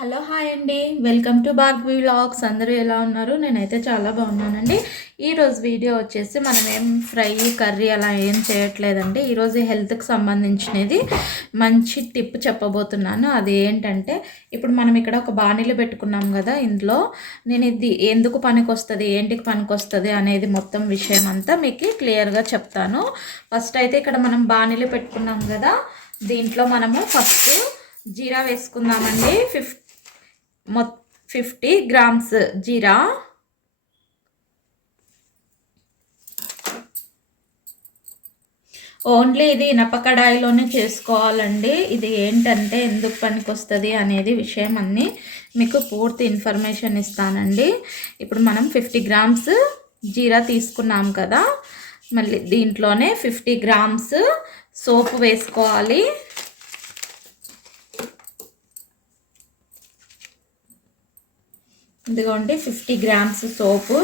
Hello hi అండి. Welcome to Bhargavi vlogs. అందరూ ఎలా ఉన్నారు? నేనైతే చాలా బాగున్నానండి. ఈరోజు వీడియో వచ్చేసి మనం ఏం ఫ్రై కర్రీ అలా ఏం చేయట్లేదండి. ఈరోజు హెల్త్కి సంబంధించినది మంచి టిప్ చెప్పబోతున్నాను. అది ఏంటంటే, ఇప్పుడు మనం ఇక్కడ ఒక బాణీలు పెట్టుకున్నాం కదా, ఇందులో నేను ఇది ఎందుకు పనికొస్తుంది, ఏంటికి పనికొస్తుంది అనేది మొత్తం విషయం అంతా మీకు క్లియర్గా చెప్తాను. ఫస్ట్ అయితే ఇక్కడ మనం బాణీలు పెట్టుకున్నాం కదా, దీంట్లో మనము ఫస్ట్ జీరా వేసుకుందామండి. 50 గ్రామ్స్ జీరా, ఓన్లీ ఇది ఇనప కడాయిలోనే చేసుకోవాలండి. ఇది ఏంటంటే ఎందుకు పనికొస్తుంది అనేది విషయం అన్నీ మీకు పూర్తి ఇన్ఫర్మేషన్ ఇస్తానండి. ఇప్పుడు మనం 50 గ్రామ్స్ జీరా తీసుకున్నాం కదా, మళ్ళీ దీంట్లోనే 50 గ్రామ్స్ సోపు వేసుకోవాలి. ఇదిగోండి 50 గ్రామ్స్ సోపు.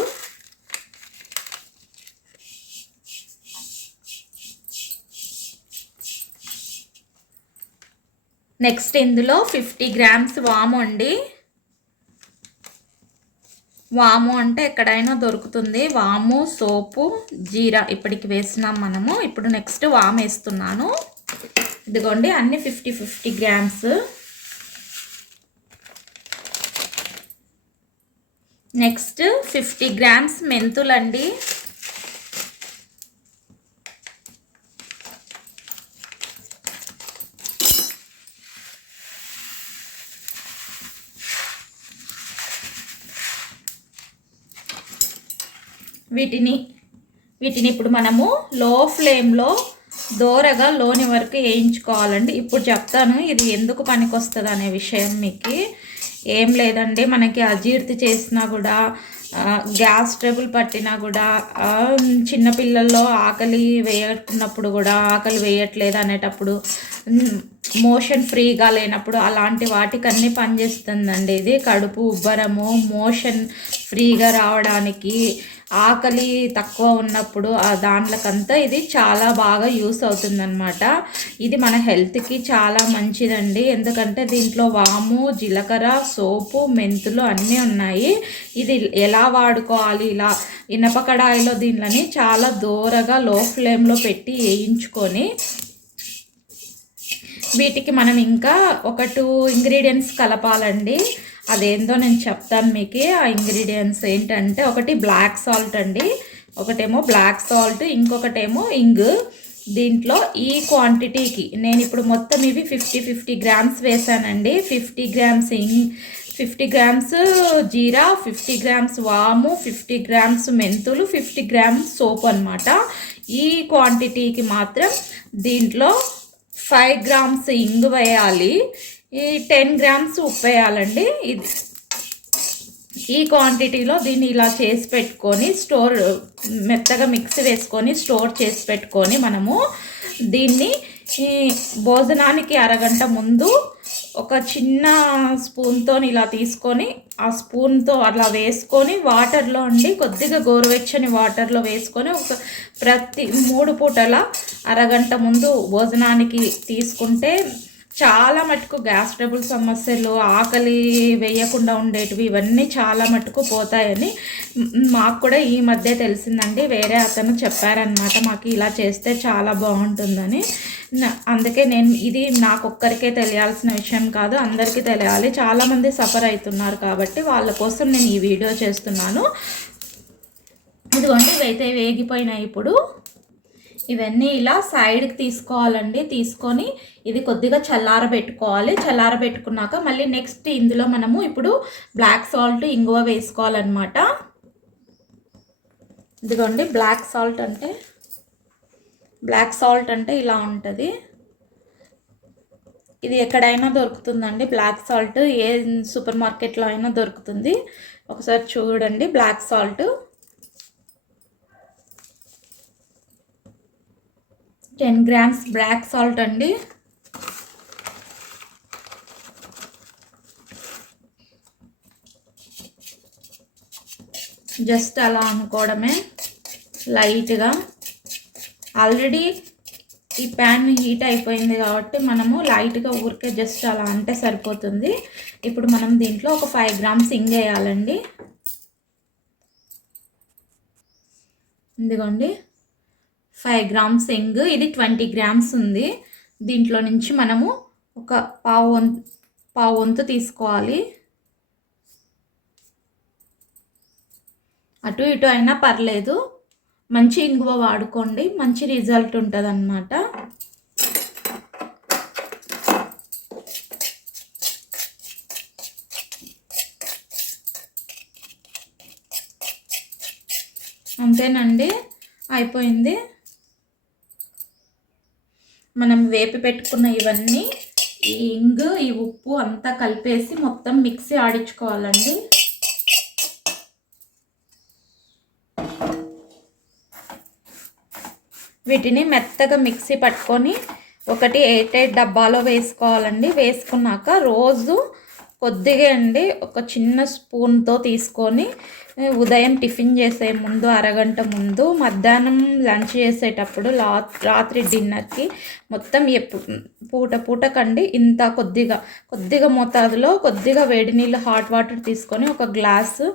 నెక్స్ట్ ఇందులో 50 గ్రామ్స్ వాము అండి. వాము అంటే ఎక్కడైనా దొరుకుతుంది. వాము, సోపు, జీరా ఇప్పటికి వేసినాం మనము. ఇప్పుడు నెక్స్ట్ వాము వేస్తున్నాను. ఇదిగోండి అన్ని 50 గ్రామ్స్. Next 50 grams మెంతులండి. వీటిని ఇప్పుడు మనము లో ఫ్లేమ్లో దోరగా లోని వరకు వేయించుకోవాలండి. ఇప్పుడు చెప్తాను ఇది ఎందుకు పనికొస్తుంది అనే విషయం మీకు. ఏం లేదండి, మనకి అజీర్తి చేసినా కూడా, గ్యాస్ ట్రబుల్ పట్టినా కూడా, చిన్నపిల్లల్లో ఆకలి వేయకున్నప్పుడు కూడా, ఆకలి వేయట్లేదు అనేటప్పుడు, మోషన్ ఫ్రీగా లేనప్పుడు, అలాంటి వాటికి అన్నీ పనిచేస్తుందండి ఇది. కడుపు ఉబ్బరము, మోషన్ ఫ్రీగా రావడానికి, ఆకలి తక్కువ ఉన్నప్పుడు దాంట్లోకంతా ఇది చాలా బాగా యూస్ అవుతుందన్నమాట. ఇది మన హెల్త్కి చాలా మంచిదండి. ఎందుకంటే దీంట్లో వాము, జీలకర్ర, సోపు, మెంతులు అన్నీ ఉన్నాయి. ఇది ఎలా వాడుకోవాలి, ఇలా ఇనప కడాయిలో దీనిని చాలా దూరగా లో ఫ్లేమ్లో పెట్టి వేయించుకొని, వీటికి మనం ఇంకా ఒక 2 ఇంగ్రీడియంట్స్ కలపాలండి. అదేందో నేను చెప్తాను మీకు. ఆ ఇంగ్రీడియంట్స్ ఏంటంటే, ఒకటి బ్లాక్ సాల్ట్ అండి, ఒకటేమో బ్లాక్ సాల్ట్, ఇంకొకటేమో ఇంగు. దీంట్లో ఈ క్వాంటిటీకి నేను ఇప్పుడు మొత్తం ఇవి 50 గ్రామ్స్ వేసానండి. 50 గ్రామ్స్ 50 గ్రామ్స్ జీరా, 50 గ్రామ్స్ వాము, 50 గ్రామ్స్ మెంతులు, 50 గ్రామ్స్ సోపు అనమాట. ఈ క్వాంటిటీకి మాత్రం దీంట్లో 5 గ్రామ్స్ ఇంగు వేయాలి, ఈ 10 గ్రామ్స్ ఉప్పు వేయాలండి. ఇది ఈ క్వాంటిటీలో దీన్ని ఇలా చేసి పెట్టుకొని మెత్తగా మిక్సీ వేసుకొని స్టోర్ చేసి పెట్టుకొని, మనము దీన్ని భోజనానికి అరగంట ముందు ఒక చిన్న స్పూన్తో ఇలా తీసుకొని, ఆ స్పూన్తో అలా వేసుకొని వాటర్లో కొద్దిగా గోరువెచ్చని వాటర్లో వేసుకొని ప్రతి 3 పూటల అరగంట ముందు భోజనానికి తీసుకుంటే చాలా మటుకు గ్యాస్ ట్రబుల్ సమస్యలు, ఆకలి వేయకుండా ఉండేటివి, ఇవన్నీ చాలా మటుకు పోతాయని మాకు కూడా ఈ మధ్య తెలిసిందండి. వేరే అతను చెప్పారనమాట మాకు, ఇలా చేస్తే చాలా బాగుంటుందని. అందుకే ఇది నాకు ఒక్కరికే తెలియాల్సిన విషయం కాదు, అందరికీ తెలియాలి. చాలామంది సఫర్ అవుతున్నారు కాబట్టి వాళ్ళ కోసం నేను ఈ వీడియో చేస్తున్నాను. ఇదిగోండి ఇవైతే వేగిపోయినాయి. ఇప్పుడు ఇవన్నీ ఇలా సైడ్కి తీసుకోవాలండి. తీసుకొని ఇది కొద్దిగా చల్లారబెట్టుకోవాలి. చల్లారబెట్టుకున్నాక మళ్ళీ నెక్స్ట్ ఇందులో మనము ఇప్పుడు బ్లాక్ సాల్ట్, ఇంగువ వేసుకోవాలన్నమాట. ఇదిగోండి బ్లాక్ సాల్ట్ అంటే ఇలా ఉంటుంది. ఇది ఎక్కడైనా దొరుకుతుందండి. బ్లాక్ సాల్ట్ ఏ సూపర్ మార్కెట్లో అయినా దొరుకుతుంది. ఒకసారి చూడండి. Black salt 10 grams black salt అండి. జస్ట్ అలా అనుకోవడమే లైట్గా. ఆల్రెడీ ఈ ప్యాన్ హీట్ అయిపోయింది కాబట్టి మనము లైట్గా ఊరికే జస్ట్ అలా అంటే సరిపోతుంది. ఇప్పుడు మనం దీంట్లో ఒక 5 గ్రామ్స్ ఇంగు వేయాలండి. ఇదిగోండి 5 గ్రామ్స్ ఇంగు. ఇది 20 గ్రామ్స్ ఉంది. దీంట్లో నుంచి మనము ఒక పావు వంతు తీసుకోవాలి. అటు ఇటు అయినా పర్లేదు, మంచి ఇంగువ వాడుకోండి, మంచి రిజల్ట్ ఉంటుంది అన్నమాట. అంతేనండి, అయిపోయింది. మనం వేపి పెట్టుకున్న ఇవన్నీ ఈ ఇంగు, ఈ ఉప్పు అంతా కలిపేసి మొత్తం మిక్సీ ఆడించుకోవాలండి. వీటిని మెత్తగా మిక్సీ పట్టుకొని ఒకటి 8 డబ్బాలో వేసుకోవాలండి. వేసుకున్నాక రోజు కొద్దిగా అండి ఒక చిన్న స్పూన్తో తీసుకొని ఉదయం టిఫిన్ చేసే ముందు, అరగంట ముందు, మధ్యాహ్నం లంచ్ చేసేటప్పుడు, రాత్రి డిన్నర్కి, మొత్తం పూటకండి ఇంత కొద్దిగా మోతాదులో కొద్దిగా వేడి నీళ్ళు, హాట్ వాటర్ తీసుకొని ఒక గ్లాసు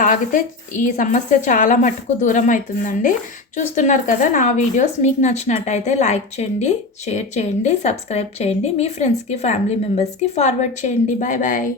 తాగితే ఈ సమస్య చాలా మటుకు దూరం అవుతుందండి. చూస్తున్నారు కదా, నా వీడియోస్ మీకు నచ్చినట్టయితే లైక్ చేయండి, షేర్ చేయండి, సబ్స్క్రైబ్ చేయండి, మీ ఫ్రెండ్స్కి, ఫ్యామిలీ మెంబర్స్కి ఫార్వర్డ్ చేయండి. Bye bye.